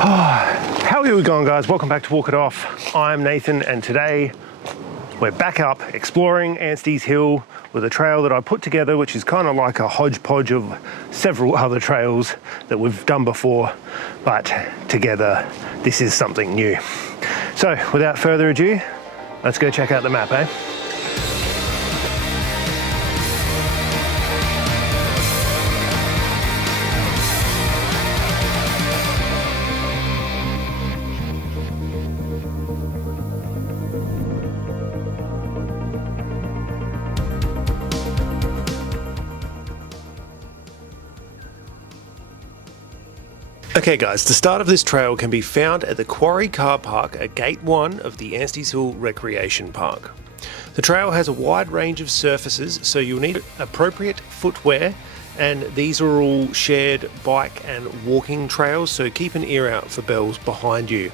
How are we going, guys? Welcome back to Walk It Off. I'm Nathan, and today we're back up exploring Ansteys Hill with a trail that I put together, which is kind of like a hodgepodge of several other trails that we've done before, but together this is something new. So without further ado, let's go check out the map, eh? Okay guys, the start of this trail can be found at the Quarry Car Park at Gate 1 of the Ansteys Hill Recreation Park. The trail has a wide range of surfaces, so you'll need appropriate footwear, and these are all shared bike and walking trails, so keep an ear out for bells behind you.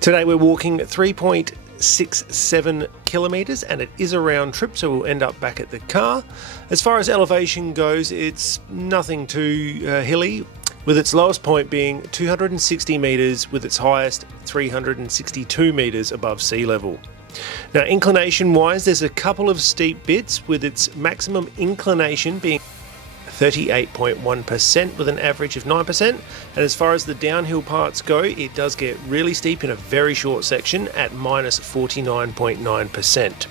Today we're walking 3.67 kilometers, and it is a round trip, so we'll end up back at the car. As far as elevation goes, it's nothing too hilly, with its lowest point being 260 meters, with its highest 362 meters above sea level. Now, inclination wise, there's a couple of steep bits, with its maximum inclination being 38.1% with an average of 9%, and as far as the downhill parts go, it does get really steep in a very short section at minus 49.9%.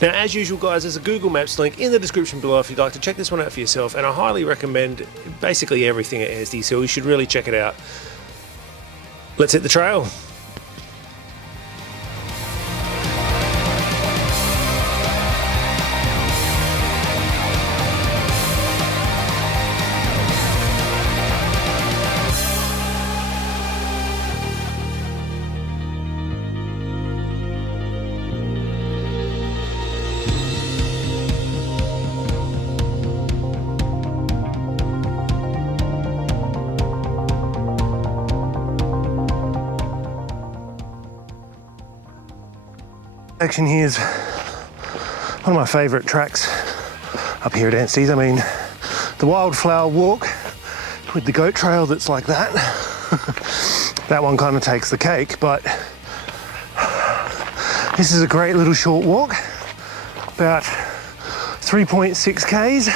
Now, as usual guys, there's a Google Maps link in the description below if you'd like to check this one out for yourself, and I highly recommend basically everything at Ansteys Hill. You should really check it out. Let's hit the trail. Section here is one of my favourite tracks up here at Ansteys. I mean, the wildflower walk with the goat trail that's like that, that one kind of takes the cake, but this is a great little short walk, about 3.6 Ks,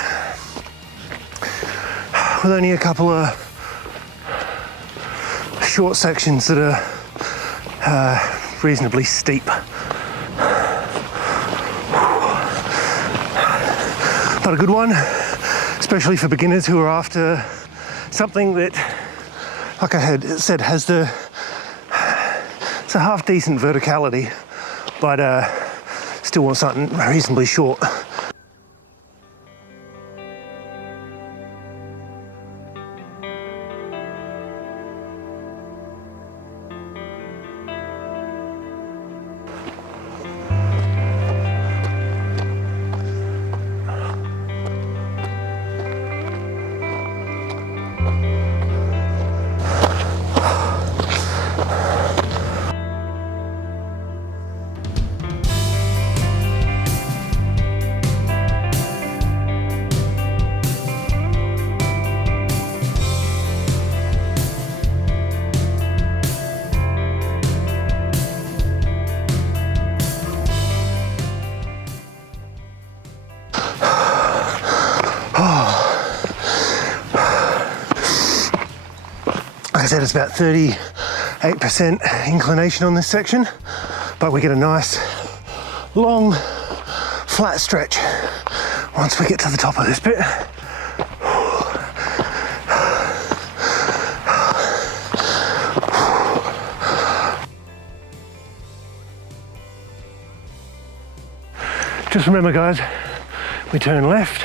with only a couple of short sections that are reasonably steep. But a good one, especially for beginners who are after something that, like I had said, has it's a half decent verticality, but still want something reasonably short. Like I said, it's about 38% inclination on this section, but we get a nice long flat stretch once we get to the top of this bit. Just remember guys, we turn left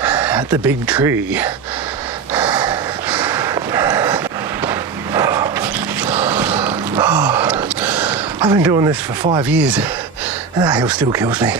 at the big tree. I've been doing this for 5 years and that hill still kills me.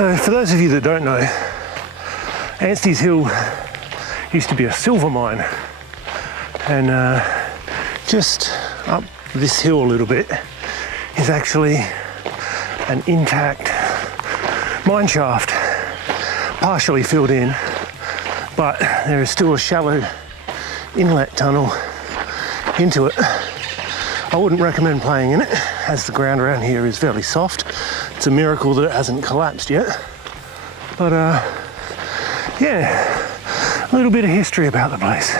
So for those of you that don't know, Ansteys Hill used to be a silver mine, and just up this hill a little bit is actually an intact mine shaft, partially filled in, but there is still a shallow inlet tunnel into it. I wouldn't recommend playing in it, as the ground around here is fairly soft. It's a miracle that it hasn't collapsed yet. But yeah, a little bit of history about the place.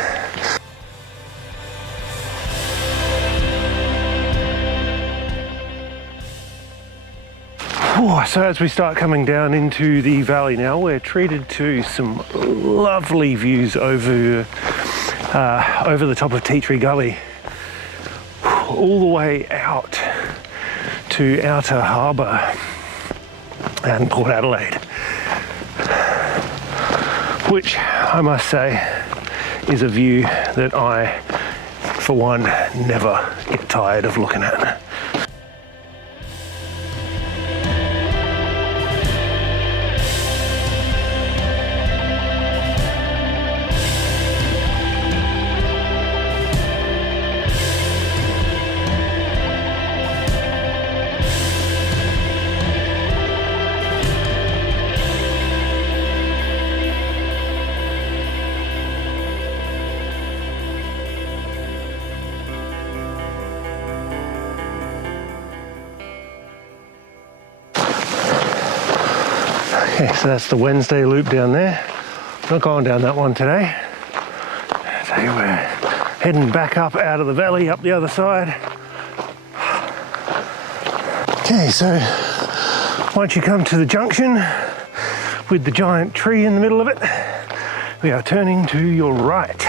So as we start coming down into the valley now, we're treated to some lovely views over the top of Tea Tree Gully, all the way out to Outer Harbour and Port Adelaide, which I must say is a view that I, for one, never get tired of looking at. Okay, so that's the Wednesday loop down there. Not going down that one today. So we're heading back up out of the valley, up the other side. Okay, so once you come to the junction with the giant tree in the middle of it, we are turning to your right.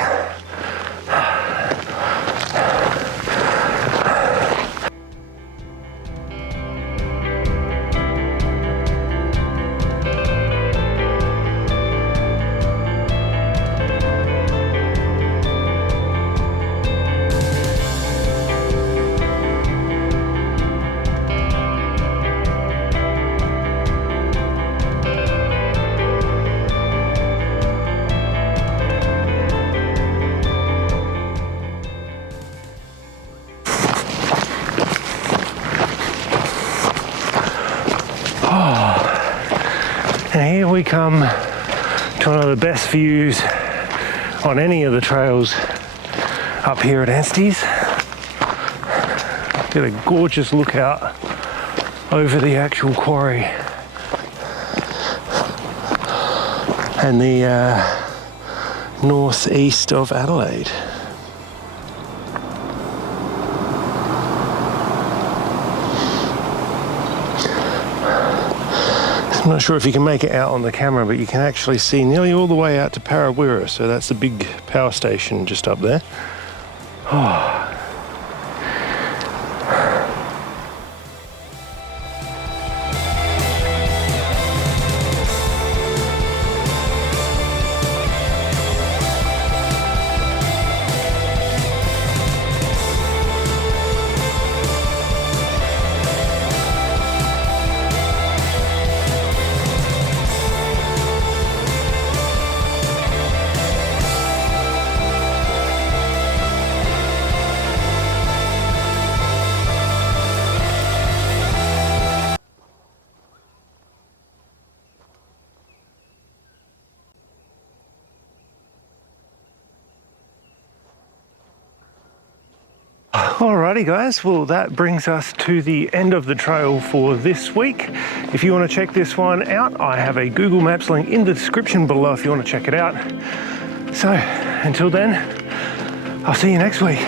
And here we come to one of the best views on any of the trails up here at Ansteys. Get a gorgeous look out over the actual quarry and the northeast of Adelaide. I'm not sure if you can make it out on the camera, but you can actually see nearly all the way out to Parawira, so that's the big power station just up there. Oh. Alrighty guys, well that brings us to the end of the trail for this week. If you want to check this one out, I have a Google Maps link in the description below if you want to check it out. So until then, I'll see you next week.